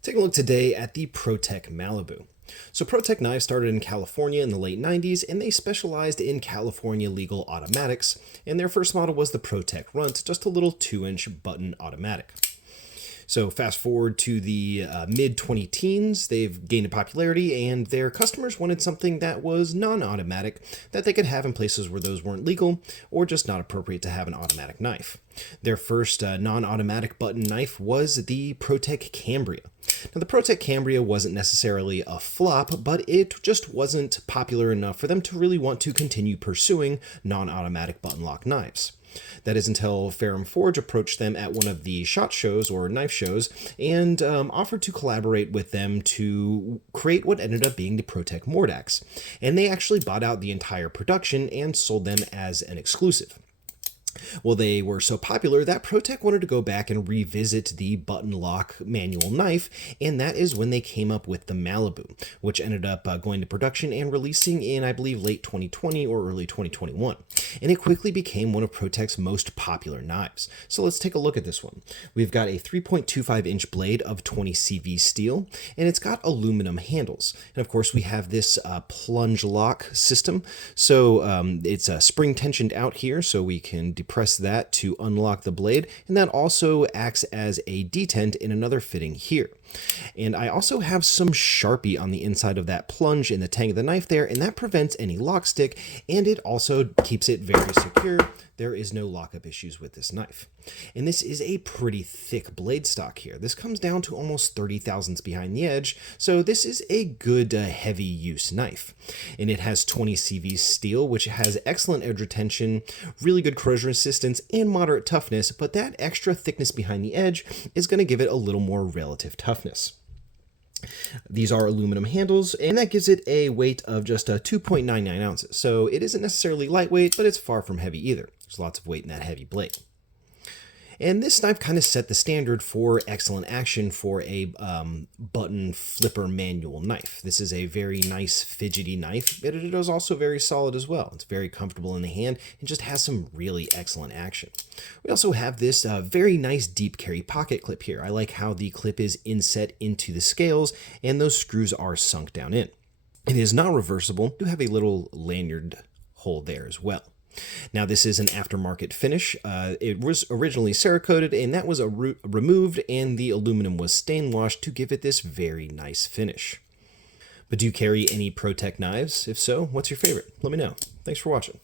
Taking a look today at the Protech Malibu. So Protech Knives started in California in the late 90s, and they specialized in California legal automatics, and their first model was the Protech Runt, just a little 2-inch button automatic. So fast forward to the mid-20 teens, they've gained in popularity, and their customers wanted something that was non-automatic that they could have in places where those weren't legal or just not appropriate to have an automatic knife. Their first non-automatic button knife was the Protech Cambria. Now, the Protech Cambria wasn't necessarily a flop, but it just wasn't popular enough for them to really want to continue pursuing non-automatic button lock knives. That is until Ferrum Forge approached them at one of the SHOT Shows or knife shows and offered to collaborate with them to create what ended up being the Protech Mordax. And they actually bought out the entire production and sold them as an exclusive. Well, they were so popular that Protech wanted to go back and revisit the button lock manual knife, and that is when they came up with the Malibu, which ended up going to production and releasing in, I believe, late 2020 or early 2021. And it quickly became one of Protech's most popular knives. So let's take a look at this one. We've got a 3.25-inch blade of 20 CV steel, and it's got aluminum handles. And of course, we have this plunge lock system. So it's spring tensioned out here, so we can depress that to unlock the blade, and that also acts as a detent in another fitting here. And I also have some Sharpie on the inside of that plunge in the tang of the knife there, and that prevents any lock stick, and it also keeps it very secure. There is no lockup issues with this knife. And this is a pretty thick blade stock here. This comes down to almost 30 thousandths behind the edge, so this is a good heavy use knife. And it has 20 CV steel, which has excellent edge retention, really good corrosion resistance, and moderate toughness, but that extra thickness behind the edge is going to give it a little more relative toughness. These are aluminum handles, and that gives it a weight of just 2.99 ounces. So it isn't necessarily lightweight, but it's far from heavy either. There's lots of weight in that heavy blade. And this knife kind of set the standard for excellent action for a button flipper manual knife. This is a very nice fidgety knife, but it is also very solid as well. It's very comfortable in the hand and just has some really excellent action. We also have this very nice deep carry pocket clip here. I like how the clip is inset into the scales and those screws are sunk down in. It is not reversible. You have a little lanyard hole there as well. Now, this is an aftermarket finish. It was originally Cerakoted, and that was removed, and the aluminum was stain washed to give it this very nice finish. But do you carry any Protech knives? If so, what's your favorite? Let me know. Thanks for watching.